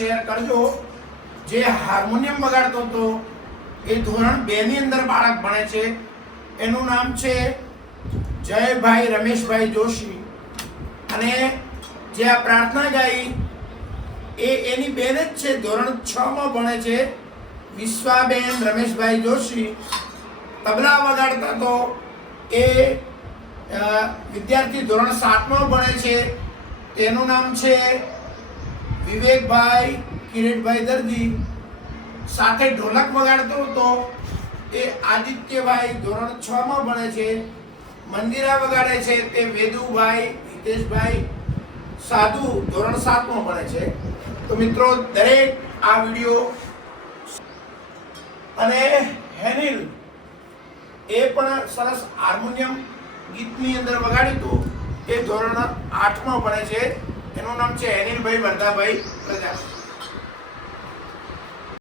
Share કરજો। જે harmonium વગાડતો હતો એ ધોરણ 2 ની અંદર બાળક ભણે છે, એનું નામ છે જયભાઈ રમેશભાઈ જોશી। અને જે આ પ્રાર્થના ગાઈ એની બેન જ છે, ધોરણ 6 માં ભણે છે, વિશ્વાબેન રમેશભાઈ જોશી। તબલા વગાડતા તો એ વિદ્યાર્થી ધોરણ 7 માં ભણે છે, તેનું નામ છે વિવેકભાઈ કિરીટભાઈ દરજી। સાથે ઢોલક વગાડતો હતો એ આદિત્યભાઈ ધોરણ 6 માં ભણે છે। મંદિરા વગાડે છે તે વેદુભાઈ હિતેશભાઈ સાધુ ધોરણ 7 માં ભણે છે। તો મિત્રો, દરેક આ વિડીયો અને હેનિલ એ પણ સરસ હાર્મોનિયમ ગીતની અંદર વગાડ્યું હતું, એ ધોરણ 8 માં ભણે છે, એનું નામ છે હેનિલભાઈ વરદાભાઈ પ્રજાપતિ।